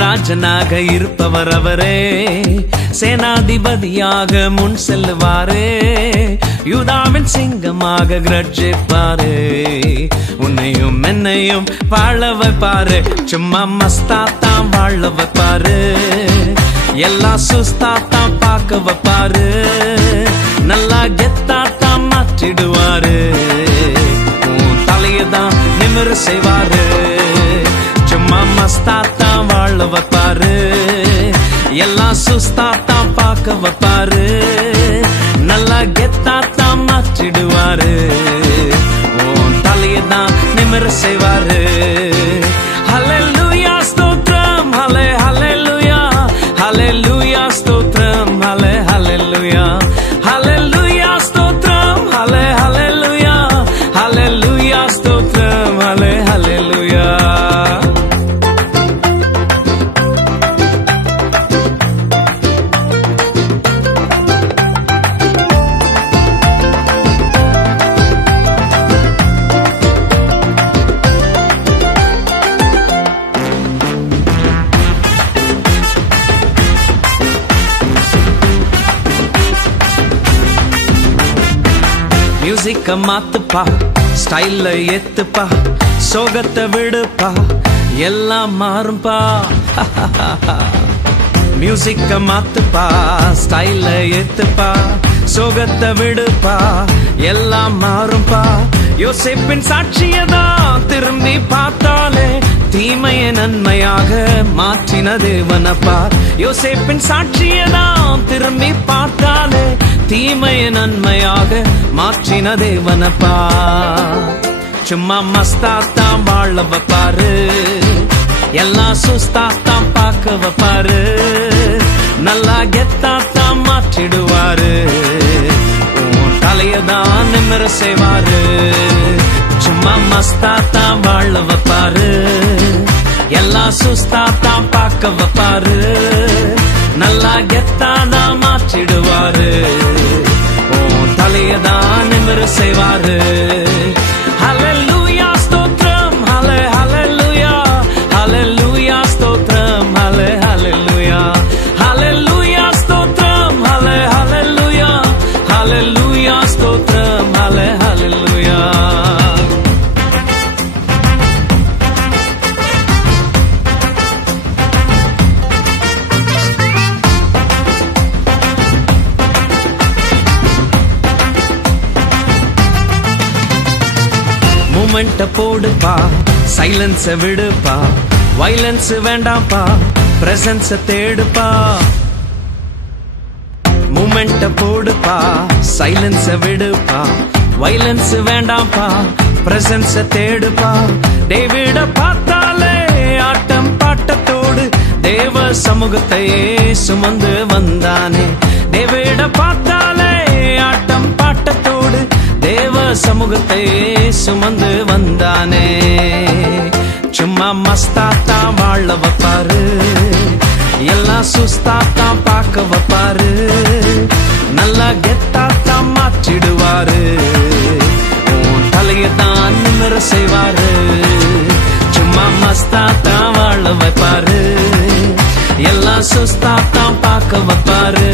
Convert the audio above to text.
ராஜனாக இருப்பவர் அவரே, சேனாதிபதியாக முன் செல்லுவாரே, யூதாவின் சிங்கமாக கிரட்சிப்பாரே, உன்னையும் என்னையும் வாழ வைப்பாரு, சும்மா மஸ்தாத்தான் வாழ வைப்பாரு, எல்லா சுஸ்தாத்தான் பார்க்க வைப்பாரு, நல்லா கெத்தாத்தான் மாற்றிடுவாரு, உன் தலையதான் நிமிர செய்வாரு, சும்மா மஸ்தாத்தான் வாழ வைப்பாரு, எல்லாம் சுஸ்தாத்தான் பார்க்க வைப்பாரு, நல்லா கெத்தாத்தான் மாற்றிடுவாரு, உன் தலையதான் நிமிர செய்வாரு. ஹல்லேலூயா ஸ்தோத்திரம், ஹல்லே ஹல்லேலூயா, ஹல்லேலூயா ஸ்தோத்திரம், ஹல்லே ஹல்லேலூயா, ஹல்லேலூயா ஸ்தோத்திரம், ஹல்லே ஹல்லேலூயா, ஹல்லேலூயா ஸ்தோத்திரம், ஹல்லே ஹல்லேலூயா. மியூசிக்க மாத்துப்பா, ஸ்டைல்ல ஏத்துப்பா, சோகத்தை விடுப்பா, எல்லாம் மாறும்பா. மியூசிக்க மாத்துப்பா, ஸ்டைல்ல ஏத்துப்பா, சோகத்தை விடுப்பா, எல்லாம் மாறும்பா. யோசேப்பின் சாட்சியதான் திரும்பி பார்த்தாலே தீமைய நன்மையாக மாற்றின தேவனப்பா. யோசேப்பின் சாட்சியதான் திரும்பி பார்த்தாலே தீமைய நன்மையாக மாற்றின தேவனப்பா. சும்மா மஸ்தாத்தான் வாழ வைப்பாரு, எல்லாம் சுஸ்தாத்தான் பார்க்க வைப்பாரு, நல்லா கெத்தாத்தான் மாற்றிடுவாரு, உன் தலையதான் நிமிர செய்வாரு. சும்மா மஸ்தாத்தான் வாழ வைப்பாரு, எல்லாம் சுஸ்தாத்தான் பார்க்க வைப்பாரு, நல்லா கெத்தாதான் மாற்றிடுவாரு, உன் தலையதான் நிமிர செய்வாரு. ஹல்லேலூயா ஸ்தோத்திரம், ஹல்லே ஹல்லேலூயா, ஹல்லேலூயா ஸ்தோத்திரம், ஹல்லே ஹல்லேலூயா, ஹல்லேலூயா ஸ்தோத்திரம், ஹல்லே ஹல்லேலூயா, ஹல்லேலூயா ஸ்தோத்திரம், ஹல்லே ஹல்லேலூயா. மூமெண்ட போடுப்பா, சைலன்ஸ விடுப்பா, வைலன்ஸ் வேண்டாம்ப்பா, பிரசன்ஸ தேடுப்பா. மூமெண்ட போடுப்பா, சைலன்ஸ விடுப்பா, வைலன்ஸ் வேண்டாம்ப்பா, பிரசன்ஸ தேடுப்பா. டேவிட பார்த்தாலே ஆட்டம் பாட்டத்தோடு தேவ சமூகத்தையே சுமந்து வந்தானே. டேவிட பார்த்தாலே ஆட்டம் பாட்டத்தோடு தேவ சமூகத்தையே சுமந்து வந்தானே. சும்மா மஸ்தாத்தான் வாழ வைப்பாரு, எல்லாம் சுஸ்தாத்தான் பார்க்க வைப்பாரு, நல்லா கெத்தாத்தான் மாற்றிடுவாரு, உன் தலையதான் நிமிர செய்வாரு. சும்மா மஸ்தாத்தான் வாழ வைப்பாரு, எல்லாம் சுஸ்தாத்தான் பார்க்க வைப்பாரு,